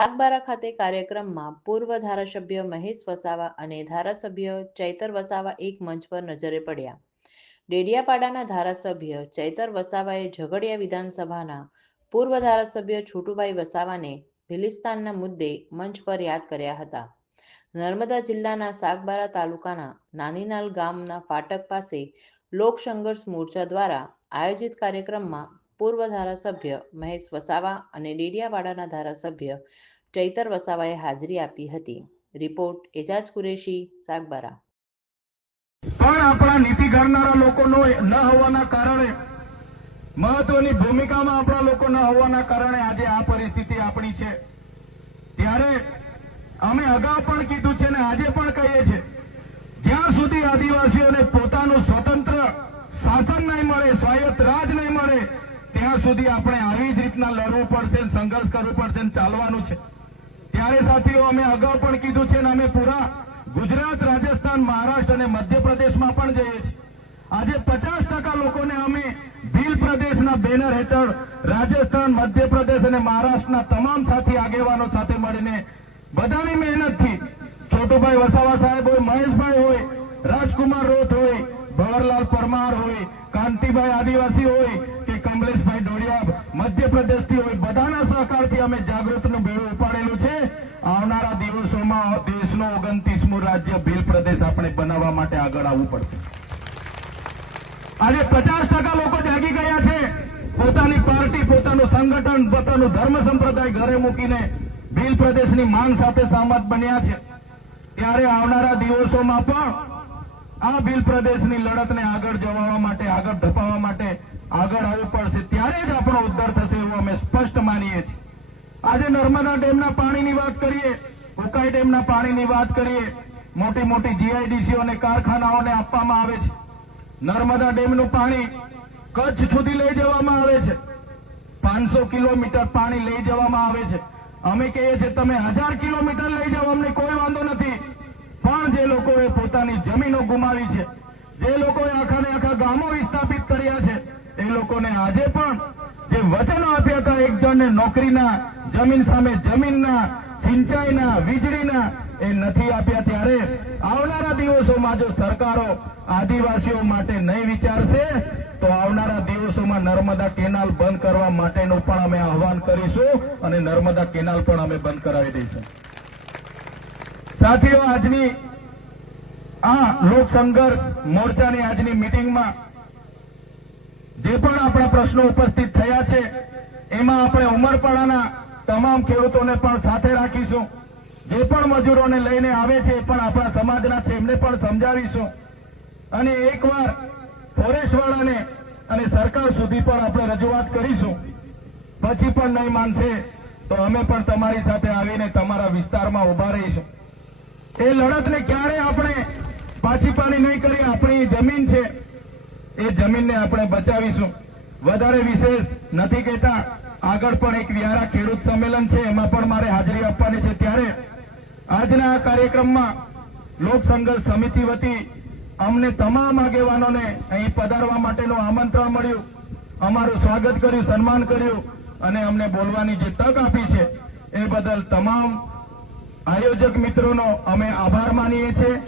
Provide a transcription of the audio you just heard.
સાગબારા ખાતે કાર્યક્રમમાં પૂર્વ ધારાસભ્ય મહેશ વસાવા અને ધારાસભ્ય ચૈતર વસાવા એક મંચ પર નજરે પડ્યા. ડેડિયાપાડાના ધારાસભ્ય ચૈતર વસાવાએ ઝઘડિયા વિધાનસભાના પૂર્વ ધારાસભ્ય છોટુભાઈ વસાવાને ભિલિસ્તાનના મુદ્દે મંચ પર યાદ કર્યા હતા. નર્મદા જિલ્લાના સાગબારા તાલુકાના નાનીનાલ ગામના ફાટક પાસે લોક સંઘર્ષ મોરચા દ્વારા આયોજિત કાર્યક્રમમાં પૂર્વ ધારાસભ્ય મહેશ વસાવા અને ડેડિયાવાડાના ધારાસભ્ય ચૈતર વસાવાએ હાજરી આપી હતી. રિપોર્ટ એજાજ કુરેશી, સાગબારા. પણ આપણા નીતિ ઘડનારા લોકોનો ન હોવાના કારણે, મહત્વની ભૂમિકામાં આપણા લોકો ન હોવાના કારણે આજે આ પરિસ્થિતિ આપણી છે. ત્યારે અમે અગાઉ પણ કીધું છે અને આજે પણ કહીએ છીએ, જ્યાં સુધી આદિવાસીઓને પોતાનું સ્વતંત્ર શાસન નહીં મળે, સ્વાયત્ત રાજ નહીં મળે ત્યાં સુધી આપણે આવી જ રીતના લડવું પડશે સંઘર્ષ કરવું પડશે ચાલવાનું છે. ત્યારે સાથીઓ, અમે અગાઉ પણ કીધું છે અને અમે પૂરા ગુજરાત, રાજસ્થાન, મહારાષ્ટ્ર અને મધ્યપ્રદેશમાં પણ જઈએ છીએ. આજે પચાસ ટકા લોકોને અમે ભીલ પ્રદેશના બેનર હેઠળ રાજસ્થાન, મધ્યપ્રદેશ અને મહારાષ્ટ્રના તમામ સાથી આગેવાનો સાથે મળીને બધાની મહેનતથી છોટુભાઈ વસાવા સાહેબ હોય, મહેશભાઈ હોય, રાજકુમાર રોથ હોય, ભવરલાલ પરમાર હોય, કાંતિભાઈ આદિવાસી હોય કમલેશભાઈ ડોડિયા મધ્યપ્રદેશથી હોય બધાના સહકારથી અમે જાગૃતનું બેડું ઉપાડેલું છે. આવનારા દિવસોમાં દેશનો ઓગણત્રીસમું રાજ્ય ભીલ પ્રદેશ આપણે બનાવવા માટે આગળ આવવું પડશે. આજે પચાસ ટકા લોકો જાગી ગયા છે. પોતાની પાર્ટી, પોતાનું સંગઠન, પોતાનું ધર્મ સંપ્રદાય ઘરે મૂકીને ભીલ પ્રદેશની માંગ સાથે સહમત બન્યા છે. ત્યારે આવનારા દિવસોમાં પણ આ ભીલ પ્રદેશની લડતને આગળ જવા માટે, આગળ ધપાવવા માટે આગળ આવવું પડશે. ત્યારે જ આપણો ઉદ્ધાર થશે એવું અમે સ્પષ્ટ માનીએ છીએ. આજે નર્મદા ડેમના પાણીની વાત કરીએ, ઉકાઈ ડેમના પાણીની વાત કરીએ, મોટી મોટી જીઆઈડીસીઓ અને કારખાનાઓને આપવામાં આવે છે. નર્મદા ડેમનું પાણી કચ્છ સુધી લઈ જવામાં આવે છે. પાંચસો કિલોમીટર પાણી લઈ જવામાં આવે છે. અમે કહીએ છીએ, તમે હજાર કિલોમીટર લઈ જાઓ અમને કોઈ વાંધો નથી પણ જે લોકોએ પોતાની જમીનો ગુમાવી છે. જે લોકોએ આખા આખા ગામો વિસ્થાપિત કર્યા છે, એ લોકોને આજે પણ જે વચનો આપ્યા હતા એક જણને નોકરીના, જમીન સામે જમીનના, સિંચાઈના, વીજળીના, એ નથી આપ્યા ત્યારે આવનારા દિવસોમાં જો સરકારો આદિવાસીઓ માટે નહીં વિચારશે, તો આવનારા દિવસોમાં નર્મદા કેનાલ બંધ કરવા માટેનું પણ અમે આહવાન કરીશું અને નર્મદા કેનાલ પણ અમે બંધ કરાવી દઈશું. સાથીઓ, આજની આ લોક સંઘર્ષ મોરચાની આજની મિટિંગમાં જે પણ આપણા પ્રશ્નો ઉપસ્થિત થયા છે, એમાં આપણે ઉમરપાડાના તમામ ખેડૂતોને પણ સાથે રાખીશું. જે પણ મજૂરોને લઈને આવે છે, એ પણ આપણા સમાજના છે, એમને પણ સમજાવીશું. અને એકવાર ફોરેસ્ટવાળાને અને સરકાર સુધી પણ આપણે રજૂઆત કરીશું. પછી પણ નહીં માનશે, તો અમે પણ તમારી સાથે આવીને તમારા વિસ્તારમાં ઊભા રહીશું. એ લડતને ક્યારે આપણે પાછી પાણી નહીં કરી આપણી જમીન છે. એ જમીનને આપણે બચાવીશું. વધારે વિશેષ નથી કહેતા. આગળ પણ એક વ્યારા ખેડૂત સંમેલન છે. એમાં પણ મારે હાજરી આપવાની છે. ત્યારે આજના આ કાર્યક્રમમાં લોકસંઘર્ષ સમિતિ વતી અમને તમામ આગેવાનોને અહીં પધારવા માટેનું આમંત્રણ મળ્યું. અમારું સ્વાગત કર્યું, સન્માન કર્યું અને અમને બોલવાની જે તક આપી છે, એ બદલ તમામ આયોજક મિત્રોનો અમે આભાર માનીએ છીએ.